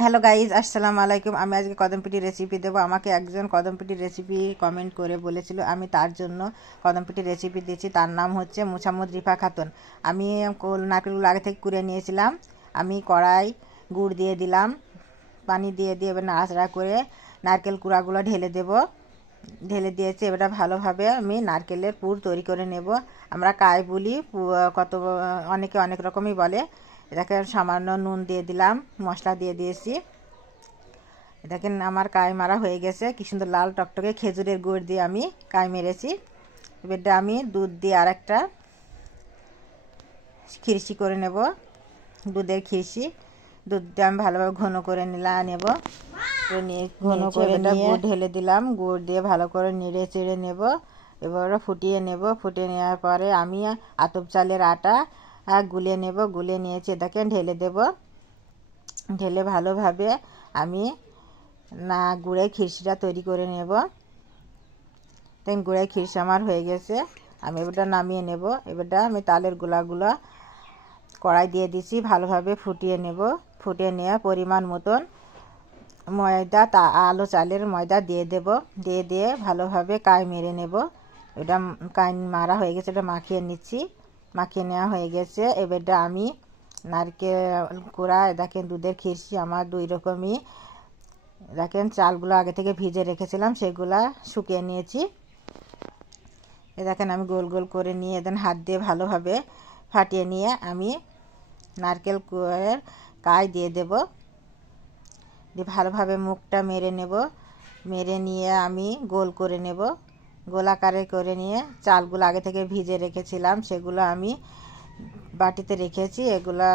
Hello guys, আসসালামু আলাইকুম। আমি আজকে কদম পিঠি রেসিপি দেবো। আমাকে একজন কদম পিঠির রেসিপি কমেন্ট করে বলেছিল, আমি তার জন্য কদম পিঠির রেসিপি দিয়েছি। তার নাম হচ্ছে মুসাম্মদ রিফা খাতুন। আমি নারকেলগুলো আগে থেকে কুড়ে নিয়েছিলাম। আমি কড়াই গুড় দিয়ে দিলাম, পানি দিয়ে এবার নাড়াচাড়া করে নারকেল কুড়াগুলো ঢেলে দিয়েছি। এবার ভালোভাবে আমি নারকেলের পুর তৈরি করে নেব। আমরা কাই বলি, অনেকে অনেক রকমই বলে। এটাকে সামান্য নুন দিয়ে দিলাম, মশলা দিয়ে দিয়েছি। দেখেন আমার কাই মারা হয়ে গেছে। কি সুন্দর লাল টকটকে খেজুরের গুড় দিয়ে আমি কাই মেরেছি। এবারটা আমি দুধ দিয়ে আর একটা খিরসি করে নেব, দুধের খিরসি। দুধটা আমি ভালোভাবে ঘন করে নেব। ঘন করে গুড় ঢেলে দিলাম, গুড় দিয়ে ভালো করে নেড়ে চেড়ে নেব। এবার ফুটিয়ে নেওয়ার পরে আমি আতপ চালের আটা গুলিয়ে নেব। গুলিয়ে নিয়েছি, এটাকে ঢেলে দেব। ঢেলে ভালোভাবে আমি গুড়ের খিরসিটা তৈরি করে নেব। দেখেন গুড়ের খিরসি আমার হয়ে গেছে। আমি এবারটা নামিয়ে নেব। এবারটা আমি তালের গোলাগুলো কড়াই দিয়ে দিচ্ছি, ভালোভাবে ফুটিয়ে নেব। ফুটিয়ে নেওয়া পরিমাণ মতন ময়দা, আলো চালের ময়দা দিয়ে দেব। দিয়ে ভালোভাবে কাই মেরে নেব। এটা কাই মারা হয়ে গেছে, এটা মাখিয়ে নিচ্ছি। মাখিয়ে নেওয়া হয়ে গেছে। এবারটা আমি নারকেল কুড়া, দেখেন দুধের খিরসি আমার দুই রকমই। দেখেন চালগুলো আগে থেকে ভিজে রেখেছিলাম, সেগুলা শুকিয়ে নিয়েছি। দেখেন আমি গোল গোল করে নিয়ে হাত দিয়ে ভালোভাবে ফাটিয়ে নিয়ে আমি নারকেল কুড়ার কাই দিয়ে দেব। দিয়ে ভালোভাবে মুখটা মেরে নেব। মেরে নিয়ে আমি গোল করে নেব। গোলাকারে করে নিয়ে চালগুলো আগে থেকে ভিজে রেখেছিলাম, সেগুলো আমি বাটিতে রেখেছি। এগুলা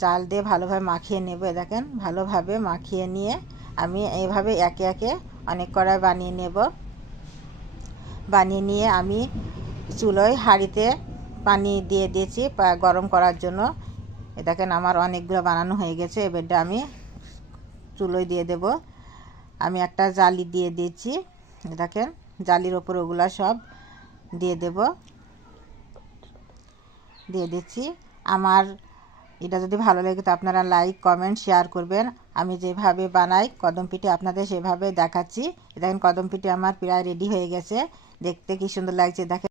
চাল দিয়ে ভালোভাবে মাখিয়ে নেব। দেখেন ভালোভাবে মাখিয়ে নিয়ে আমি এইভাবে একে একে অনেক কড়াই বানিয়ে নেব। বানিয়ে নিয়ে আমি চুলোয় হাঁড়িতে পানি দিয়ে দিয়েছি গরম করার জন্য। দেখেন আমার অনেকগুলো বানানো হয়ে গেছে। এবারটা আমি চুলোয় দিয়ে দেব। আমি একটা জালি দিয়ে দিচ্ছি। দেখেন জালির ওপর ওগুলা সব দিয়ে দিচ্ছি। আমার এটা যদি ভালো লাগে তো আপনারা লাইক, কমেন্ট, শেয়ার করবেন। আমি যেভাবে বানাই কদম পিঠে আপনাদের সেভাবে দেখাচ্ছি। দেখেন কদম পিঠে আমার প্রায় রেডি হয়ে গেছে। দেখতে কি সুন্দর লাগছে দেখেন।